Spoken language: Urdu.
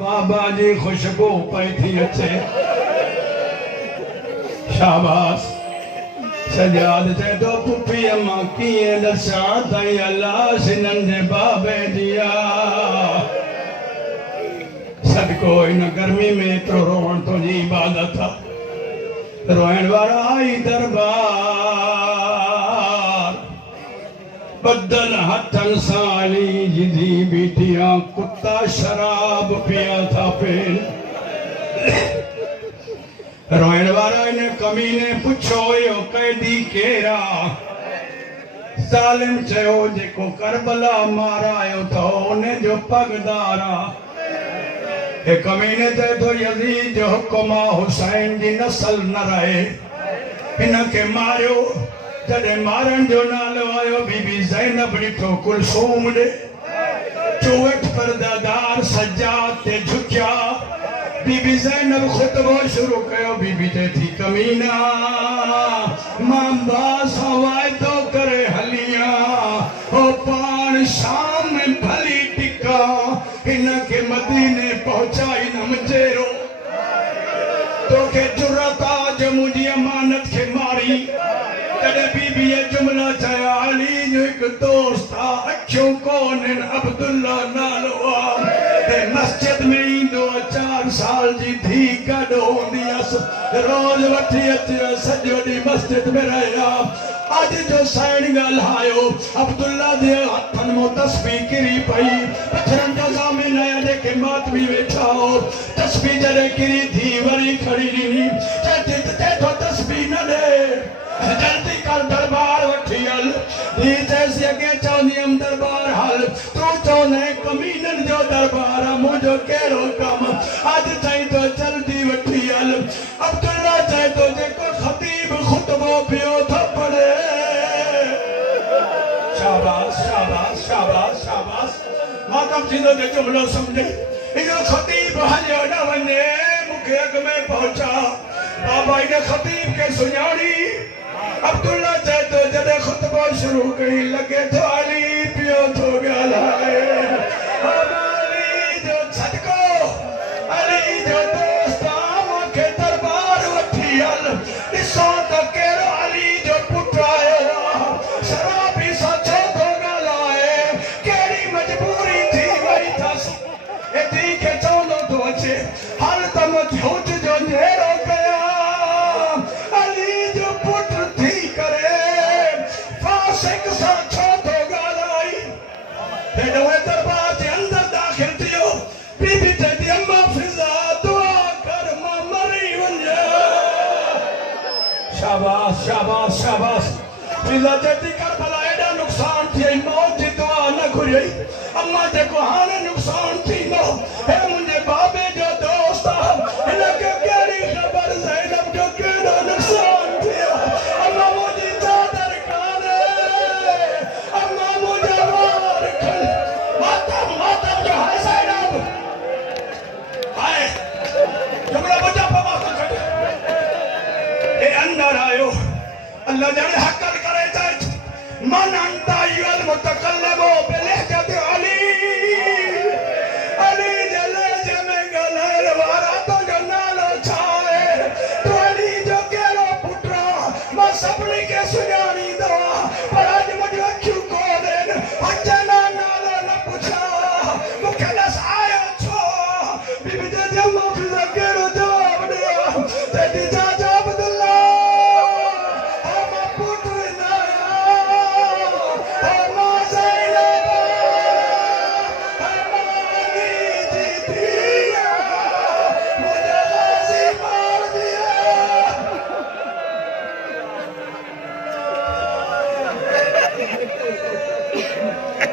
بابا جی خوشبو پئی تھی اچھے شاباس سجاد تے تو پپی اماں کیے دسا تائی اللہ سنن دے بابے دیا صدقو ان گرمی میں تو روان تو جی عبادت تھا روئن وارا آئی دربار بدل ہتھن سالی جدی بیٹیاں کتا شراب پیا تھا پین روئن وارا انہیں کمینے پچھو یو قیدی کیرا ظالم چہو جے کو کربلا مارا یو تھا انہیں جو پگدارا ایک کمینے تے تو یزید جو حکمہ حسین دی نسل نہ رہے انہ کے مارو جڑے مارن جو نالو آئیو بی بی زینب ڈٹھو کلثوم دے چوٹ پردادار سجاد تے جھکیا بی بی زینب خطبہ شروع کیو بی بی تے تھی کمینہ ماں باس ہوائے تو کرے حلیاں او پان شام میں بھلی ٹکا انہ کے مدینے پہنچائی نمجیرو تو کہ جرتا جو مجھے امانت کے ماری تڑے بی بی یہ جملہ چاہیا علی جو ایک دوستا اچھوں کونن عبداللہ نالوا مسجد میں ہی 2-4 سال جی تھی گڑو دیس روز وٹھی اچھا سجو دی مسجد میں رہیا آج جو سائن گل آئیو عبداللہ دے ہتھن مو تسبیح کری پئی پچھرن جزا میں نیا دے کے مات بھی بیٹھاؤ تسبیح جڑے کری تھی وری کھڑی نہیں تے تو تسبیح نہ دے جلدی کر دربار وٹھیل دی جیسی اگے چاہنی ہم دربار حل تو چاہنے کمینن جو دربار مجھو کیرو کم آج چاہی تو جلدی وٹھیل عبداللہ چاہی تو جے کو خطیب خطبہ پیو تھا پڑے شاباس شاباس شاباس شاباس ماتم چیزوں دے جملوں سمجھے انہوں خطیب حلیو نہ ونجے مکہ اگ میں پہنچا بابا انہیں خطیب کے سنیاری عبداللہ چاہے تو جدے خطبہ شروع کری لگے تو علی پیو تو گیا لائے اب علی جو صدقو علی جو دوست آمہ کے دربار وٹھیل اسو تکیرو علی جو پٹرائے شرابی سا چھو تو گیا لائے کیری مجبوری تھی وہی تھا اے دی کے چونوں تو اچھے ہر تم جھوٹ جو نیرو گیا شاباس شاباس شاباس فضا جتی کربلا ایڈا نقصان تھی موت جی دعا نہ گھری اما جے کو ہانے نقصان تھی نو اے مجھے بابے جو دوستا انہیں کہ کیری خبر زینب جو کیڑا نقصان تھی اما مجھے چادر کانے اما مجھے وار کھل ماتم جو ہے زینب آئے جملہ بجا پا کھڑے اے اندر آئیو اللہ جانے حقل کرے جائے من انتا ایوال متقلبو بلہجت علی علی جلے میں گلائر وارا تو جو نالو چھائے تو علی جو کیلو پٹرا میں سپنی کے سنیانی دوا پر آج مجھے کیوں کو دین اچھا نالو نہ پوچھا مکھلس آیا چھو بی بی